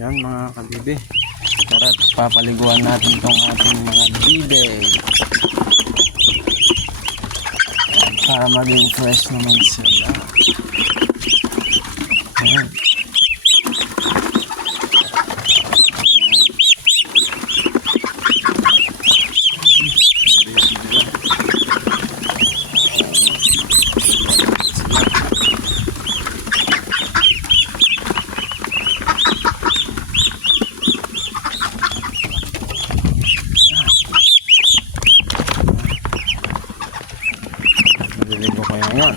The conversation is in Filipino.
Yan mga kabibe. Tara't papaliguan natin tong ating mga bibe. Para maging fresh naman sila. Yan. Naliligo ko yan.